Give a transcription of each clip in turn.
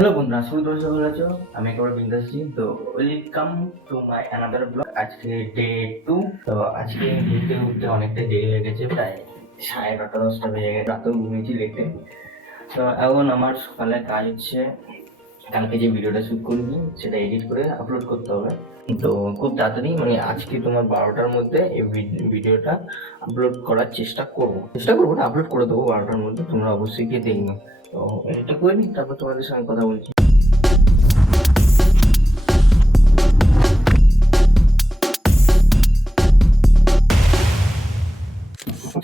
Hello বন্ধুরা, শুরু করে ভালো আছো? আমি একেবারে বিন্দাসছি। তো welcome to my another blog. আজকে ডে 2। তো আজকে ঘুরতে ঘুরতে অনেকটা দেরি হয়ে গেছে, প্রায় 9:30-10টা বেজে গেছে। রাতেও ঘুমিয়েছি লেটে। তো এখন আমার সকালে কাজ হচ্ছে কালকে যে ভিডিওটা শুট করিনি সেটা এডিট করে আপলোড করতে হবে। তো খুব তাড়াতাড়ি মানে আজকে তোমার 12টার মধ্যে এই ভিডিওটা আপলোড করার চেষ্টা করবো না, আপলোড করে দেবো 12টার মধ্যে। তোমরা অবশ্যই গিয়ে দেখবে। তো এটা করে নিই, তারপর তোমাদের সঙ্গে কথা বলছি।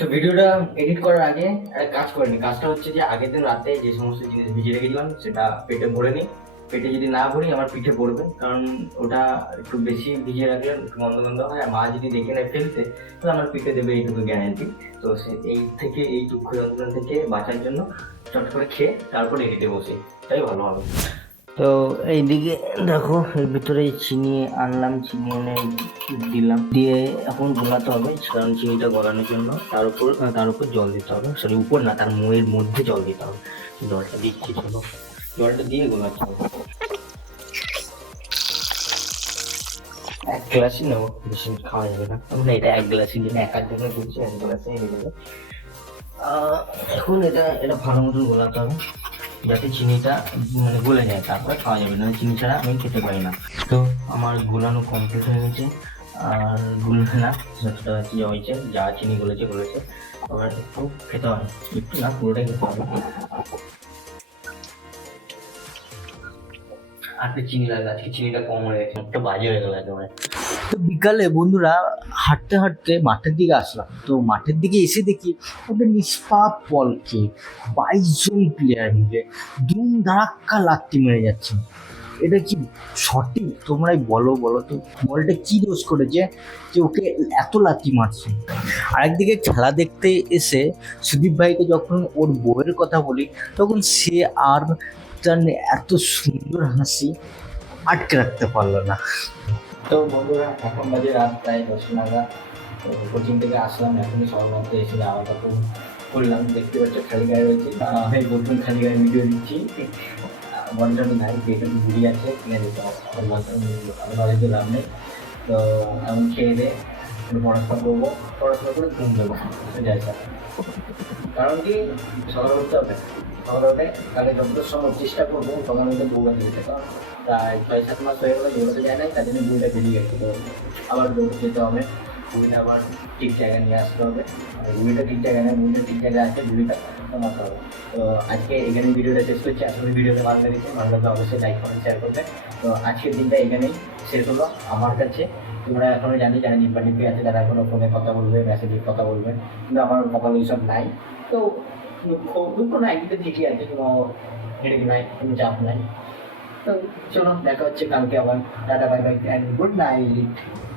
তো ভিডিওটা এডিট করার আগে একটা কাজ করে নি। কাজটা হচ্ছে যে আগের দিন রাতে যে সমস্ত জিনিস ভিজিয়ে রেখেছিলাম সেটা পেটে ভরে নিই। পেটে যদি না ভরি আমার পিঠে পড়বে, কারণ ওটা একটু বেশি ভিজিয়ে রাখলে একটু গন্ধ গন্ধ হয়। আর মা যদি দেখে নেয় ফেলতে, তাহলে আমার পিঠে দেবে, এইটুকু গ্যারান্টি। তো এই দুঃখ যন্ত্রণা থেকে বাঁচার জন্য চট করে খেয়ে তারপর এডিটে বসি, তাই ভালো হবে। তো এইদিকে দেখো, এর ভিতরে চিনি আনলাম, চিনি এনে দিলাম, দিয়ে এখন গোলাতে হবে। কারণ চিনিটা গলানোর জন্য তার উপর জল দিতে হবে। সরি, উপর না, তার মুয়ের মধ্যে জল দিতে হবে। জলটা দিচ্ছি, চলো জলটা দিয়ে গোলাতে হবে। 1 গ্লাসই নেবো, বেশি খাওয়া যাবে না। আমরা এটা 1 গ্লাসই দিন, একার জন্য করছি, 1 গ্লাসে হয়ে যাবে। এখন এটা ভালো মতন গোলাতে হবে যাতে চিনিটা মানে গলে যায়, তারপরে খাওয়া যাবে। না চিনি ছাড়া আমি খেতে পারি না। তো আমার গোলানো কমপ্লিট হয়ে গেছে। আর গুলবে না, যতটা কি হয়েছে, যা চিনি গলেছে। আবার একটু খেতে হবে, একটু না পুরোটাই খেতে হবে। আর একটু চিনি লাগে, আজকে চিনিটা কম হয়ে গেছে, একটা বাজে হয়ে গেল একেবারে। তো বিকালে বন্ধুরা হাঁটতে হাঁটতে মাঠের দিকে আসলাম। তো মাঠের দিকে এসে দেখি ওদের নিষ্পাপ বলকে 22 জন প্লেয়ার মিলে দুম ধাক্কা লাত্তি মেরে যাচ্ছে। এটা কি সঠিক? তোমরাই বলো তো, বলটা কি দোষ করেছে যে ওকে এত লাত্তি মারছে? আরেকদিকে খেলা দেখতে এসে সুদীপ ভাইকে যখন ওর বউয়ের কথা বলি, তখন সে আর তার এত সুন্দর হাসি আটকে রাখতে পারলো না। তো বন্ধুরা, এখন বাজে রাত প্রায় 10টা নাগাদ। তো কোচিং থেকে আসলাম, এখনই সবার মধ্যে এসে জামা কাপড় করলাম। দেখতে পাচ্ছ খালি গায়ে রয়েছে, আমি বলতাম খালি গায়ে ভিডিও দিচ্ছি। মনিটর নাই, যেখানে ঘুরি আছে কিনে দিতে হবে, আমার বলতাম আমি বাড়িতে লাভ নেই। তো আমি খেয়ে দিয়ে একটু পড়াশোনা করবো, পড়াশোনা করে ঘুম দেবো, যাই স্যার। কারণ কি, সকালে উঠতে হবে। সকালে উঠে আগে যতটা সম্ভব চেষ্টা করবো সকাল মধ্যে দৌড়াতে যেতে। কারণ প্রায় 6-7 মাস হয়ে গেলো দৌড়াতে যায় নাই, তার জন্য বইটা বেরিয়ে গেছে। তো আবার দৌড়তে যেতে হবে, বইটা আবার ঠিক জায়গায় নিয়ে আসতে হবে। আর বইটা ঠিক জায়গায় নেই, বইটা ঠিক জায়গায় আছে, বইটা কমাতে হবে। তো আজকে এখানে ভিডিওটা শেষ করছি। আসলে ভিডিওতে ভালো লেগেছে, ভালো লাগলে অবশ্যই লাইক কমেন্ট শেয়ার করবে। তো আজকের দিনটা এখানেই শেষ হলো আমার কাছে। তোমরা এখনো জানি যারা নিব্বা আছে, তারা এখনো ফোনে কথা বলবে, মেসেজে কথা বলবে, কিন্তু আমার কপালে এইসব নাই। তো দুঃখ নাই, কিন্তু ঠিকই আছে, কোনো হেডেক নাই, কোনো চাপ নাই। তো চলো, দেখা হচ্ছে কালকে আবার। Tata, bye bye, and good night.